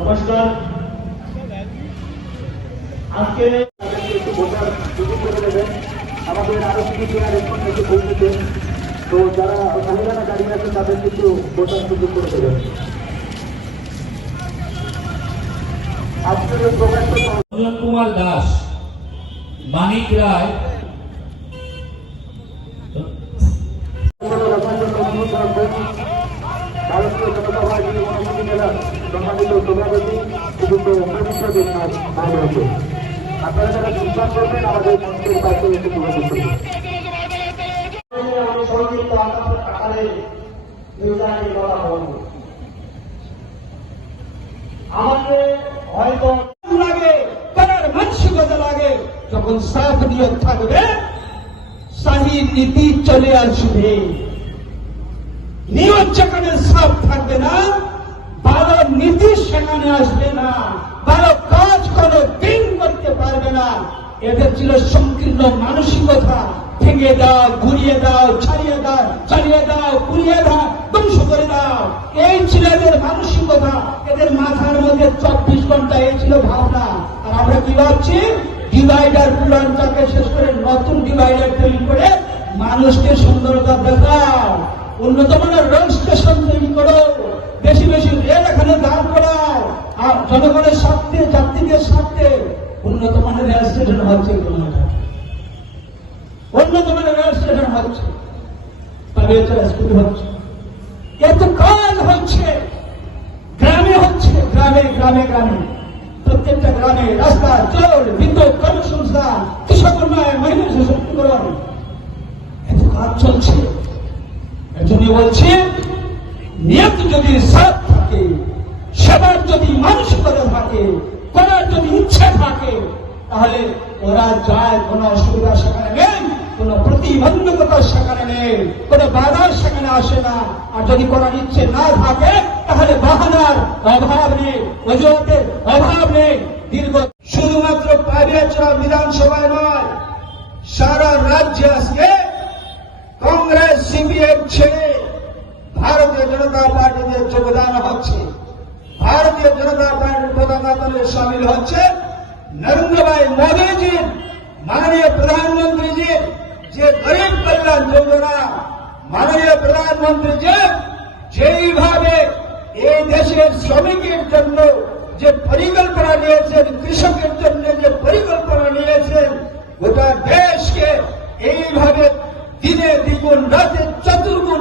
নমস্কার। আজকে একটু ভোটার সুযোগ করে দেবেন আমাদের আরও কিছু চেয়ার এখন একটু বলতেছে তো যারা মহিলারা দাঁড়িয়ে আছেন তাদেরকে একটু ভোটার সুযোগ করে দেবেন আজকের এই কুমার দাস মানিক রায়। ভারতীয় জনতা পার্টি অনুমতি মেলার সম্মানিত সভাপতি শ্রীযুক্ত ভাই রয়েছে আপনারা যারা চিন্তা করবেন, আমাদের মন্ত্রের কাছে এসে যোগাযোগ করবেন আমাকে যখন সাফ নিয়োগ থাকবে, শাহী নীতি চলে আসবে। নিয়োগ যেখানে সাফ থাকবে না ভালো নীতি সেখানে আসবে না। ভালো কাজ কোনো দিন করতে পারবে না। এদের ছিল সংকীর্ণ মানসিকতা। ভেঙে দাও ঘুরিয়ে দাও, ছাড়িয়ে দাও ছাড়িয়ে দাও, পুড়িয়ে দাও, ধ্বংস করে দাও। এই ছিল এদের মানসিকতা। এদের মাথার মধ্যে চব্বিশ ঘণ্টা, এই ছিল ভাবনা। আর আমরা কি ভাবছি? ডিভাইডার পুরানটাকে শেষ করে নতুন ডিভাইডার তৈরি করে মানুষকে সুন্দরতা দেখাও উন্নত মানের রেল স্টেশন তৈরি করো। বেশি বেশি রেল এখানে দাঁড় করাও। আর জনগণের স্বার্থে, যাত্রীদের স্বার্থে উন্নত মানের রেল স্টেশন হচ্ছে। উন্নত মানের রেল স্টেশন হচ্ছে। হচ্ছে এত কাজ হচ্ছে। গ্রামে হচ্ছে। গ্রামে গ্রামে গ্রামে। প্রত্যেকটা গ্রামে রাস্তা জল বিদ্যুৎ, কর্মসংস্থান, কৃষক উন্নয়ন মহিলা সশক্তিকরণ। এত কাজ চলছে। এজন্য বলছি, নিয়ত যদি সাথ থাকে, সেবার যদি মানসিকতা থাকে, করার যদি ইচ্ছা থাকে, তাহলে ওরা যায়, কোনো অসুবিধা সেখানে নেই, কোনো প্রতিবন্ধকতা সেখানে নেই, কোনো বাধার সেখানে আসে না। আর যদি করার ইচ্ছে না থাকে, তাহলে বাহানার অভাব নেই, অজুহাতের অভাব নেই। দীর্ঘ শুধুমাত্র পাবিয়াচড়া বিধানসভায় নয়, সারা রাজ্যে সিপিএম ছেড়ে ভারতীয় জনতা পার্টিতে যোগদান হচ্ছে। ভারতীয় জনতা পার্টির পতাকা তলে সামিল হচ্ছে নরেন্দ্র ভাই মোদীজির মাননীয় প্রধানমন্ত্রীজির যে গরিব কল্যাণ যোজনা মাননীয় প্রধানমন্ত্রী যে যেইভাবে এই দেশের শ্রমিকের জন্য যে পরিকল্পনা নিয়েছেন, কৃষকের জন্য যে পরিকল্পনা নিয়েছেন, গোটা দেশকে এইভাবে দিনে দ্বিগুণ রাতে চতুর্গুণ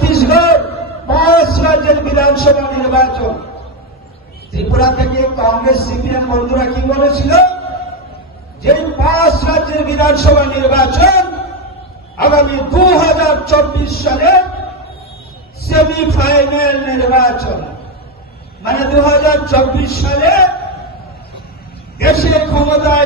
ছত্তিশগড় পাঁচ রাজ্যের বিধানসভা নির্বাচন। ত্রিপুরা থেকে কংগ্রেস সিপিএম বন্ধুরা কি বলেছিল? যে পাঁচ রাজ্যের বিধানসভা নির্বাচন আগামী দু হাজার চব্বিশ সালে সেমিফাইনাল নির্বাচন। মানে দু হাজার চব্বিশ সালে দেশের ক্ষমতায়